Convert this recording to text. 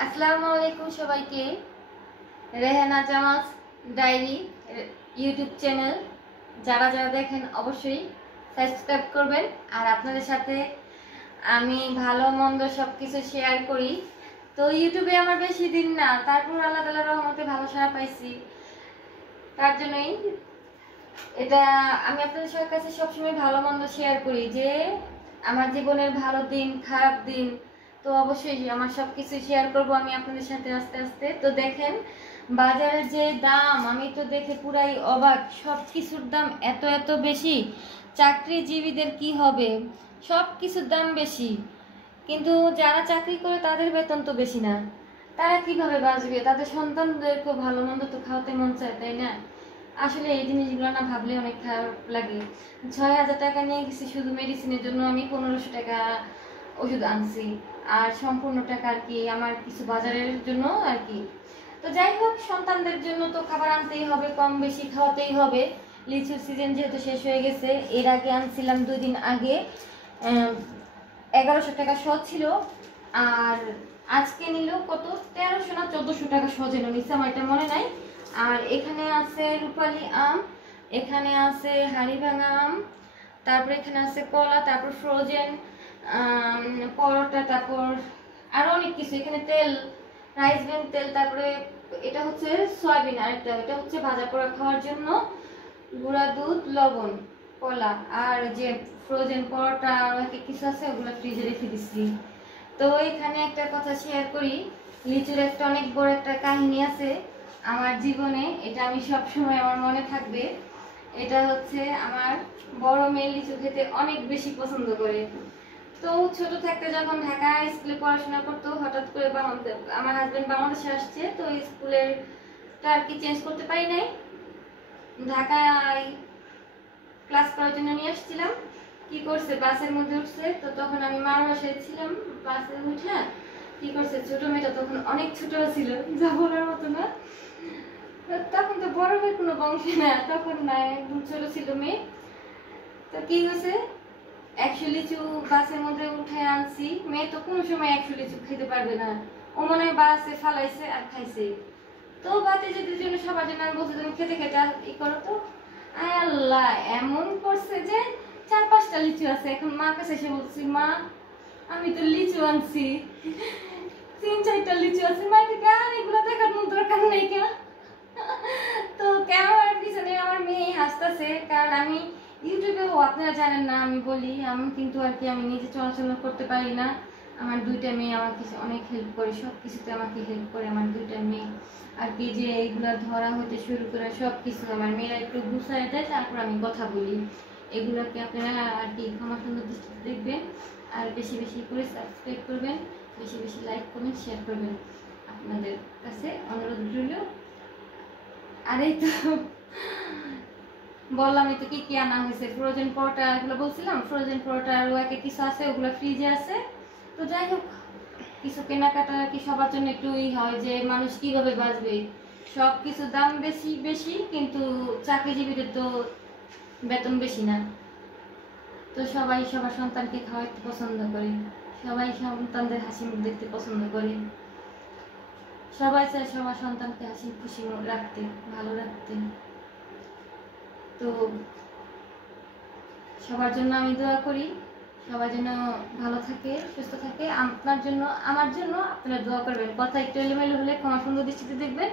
আসসালামু আলাইকুম সবাইকে। রেহানা জামাস ডায়েরি ইউটিউব চ্যানেল যারা যারা দেখেন অবশ্যই সাবস্ক্রাইব করবেন। আর আপনাদের সাথে আমি ভালো মন্দ সব কিছু শেয়ার করি। তো ইউটিউবে আমার বেশি দিন না, তারপর আল্লাহ তাআলার রহমতে ভালো সাড়া পাইছি। তার জন্যই এটা আমি আপনাদের কাছে সবসময় ভালো মন্দ শেয়ার করি, যে আমার জীবনের ভালো দিন খারাপ দিন, তো অবশ্যই আমার সবকিছু শেয়ার করব আমি আপনাদের সাথে আস্তে আস্তে। তো দেখেন বাজারের যে দাম, আমি তো দেখে পুরাই অবাক। সব কিছুর দাম এত এত বেশি, চাকরিজীবীদের কি হবে, সব কিছুর দাম বেশি, কিন্তু যারা চাকরি করে তাদের বেতন তো বেশি না। তারা কিভাবে বাঁচবে? তাদের সন্তানদেরকে ভালো মন্দ তো খাওয়াতে মন চায়, তাই না? আসলে এই জিনিসগুলো না ভাবলে অনেক খারাপ লাগে। 6,000 টাকা নিয়ে গেছি শুধু মেডিসিনের জন্য, আমি 1500 টাকা ওষুধ আনছি, আর সম্পূর্ণ টাকা আর কি আমার কিছু বাজারের জন্য আর কি। তো যাই হোক, সন্তানদের জন্য তো খাবার আনতেই হবে, কম বেশি খাওয়াতেই হবে। লিচুর সিজন যেহেতু শেষ হয়ে গেছে, এর আগে আনছিলাম 2 দিন আগে, 1100 টাকা শ ছিল, আর আজকে নিল কত 1300 না 1400 টাকা শ যেন নিচ্ছে, আমার এটা মনে নাই। আর এখানে আছে রূপালী আম, এখানে আছে হাড়িভাঙা আম, তারপরে এখানে আছে কলা, তারপর ফ্রোজেন পরোটা, তারপর আরো অনেক কিছু। এখানে তেল, রাইস ব্রেন তেল, তারপরে এটা হচ্ছে সয়াবিন, আর এটা হচ্ছে ভাজা পোড়া খাওয়ার জন্য, গুঁড়া দুধ, লবণ, কলা, আর যে ফ্রোজেন পরোটা আর কিছু আছে ওগুলো ফ্রিজে রেখে দিচ্ছি। তো এখানে একটা কথা শেয়ার করি, লিচুর একটা অনেক বড় একটা কাহিনী আছে আমার জীবনে, এটা আমি সব সময় আমার মনে থাকবে। এটা হচ্ছে আমার বড় মেয়ে লিচু খেতে অনেক বেশি পছন্দ করে। তো ছোট থাকতে যখন ঢাকা স্কুলে পড়াশোনা করতো, হঠাৎ করে আমার হাজবেন্ড বাংলাদেশে আসছে, তো স্কুলের আর কি চেঞ্জ করতে পারি নাই, ঢাকায় ক্লাস করার জন্য নিয়ে আসছিলাম। কি করছে, বাসের মধ্যে উঠছে, তো তখন আমি মার বাসায় ছিলাম। বাসে উঠে কি করছে, ছোট মেয়েটা তখন অনেক ছোট ছিল, যা বলার মতো না। তখন তো বড় মেয়ে কোনো বংশে না, তখন না, একদম ছোট ছিল মেয়ে। তো কি হয়েছে, 100 লিচু বাসের মধ্যে উঠে আনছি। মেয়ে তো কোনো সময় 100 লিচু খেতে পারবে না, ও মনে হয় বাসে ফালাইছে আর খাইছে। তো বাতে যেতে জন্য সবার জন্য আমি বলছি তুমি খেতে খেতে ই করো। তো আয় আল্লাহ, এমন করছে যে 4-5টা লিচু আছে। এখন মার কাছে এসে বলছি, মা আমি তো লিচু আনছি, 3-4টা লিচু আছে। মাকে কেন এগুলো দেখার কোনো দরকার নেই কেন? তো ক্যামেরার পিছনে আমার মেয়ে হাসতেছে, কারণ আমি ইউটিউবেও আপনারা জানেন না, আমি বলি আমি কিন্তু আর কি আমি নিজে চলাচল করতে পারি না। আমার 2টা মেয়ে আমাকে অনেক হেল্প করে, সব কিছুতে আমাকে হেল্প করে আমার 2টা মেয়ে আর কি। যে এইগুলা ধরা হতে শুরু করে সব কিছু আমার মেয়েরা একটু গুছায় দেয়, তারপর আমি কথা বলি। এগুলোকে আপনারা আর কি ক্ষমা সুন্দর দৃষ্টিতে দেখবেন, আর বেশি বেশি করে সাবস্ক্রাইব করবেন, বেশি বেশি লাইক কমেন্ট শেয়ার করবেন, আপনাদের কাছে অনুরোধ রইল। আর এই তো বললাম তো কি কি আনা হয়েছে, ফ্রোজেন পরোটা এগুলো বলছিলাম, ফ্রোজেন পরোটা আর কিছু আছে, ওগুলো ফ্রিজে আছে। তো যাই হোক, কিছু কেনাকাটা কি সবার জন্য একটু হয় যে মানুষ কিভাবে বাঁচবে, সব কিছু দাম বেশি বেশি, কিন্তু চাকরিজীবীদের তো বেতন বেশি না। তো সবাই সবার সন্তানকে খাওয়াতে পছন্দ করে, সবাই সন্তানদের হাসি মুখ দেখতে পছন্দ করে, সবাই চায় সবার সন্তানকে হাসি খুশি রাখতে, ভালো রাখতে। তো সবার জন্য আমি দোয়া করি, সবার জন্য ভালো থাকে, সুস্থ থাকে। আপনার জন্য, আমার জন্য আপনারা দোয়া করবেন। কথা একটু এলোমেলো হলে ক্ষমা সুন্দর দৃষ্টিতে দেখবেন।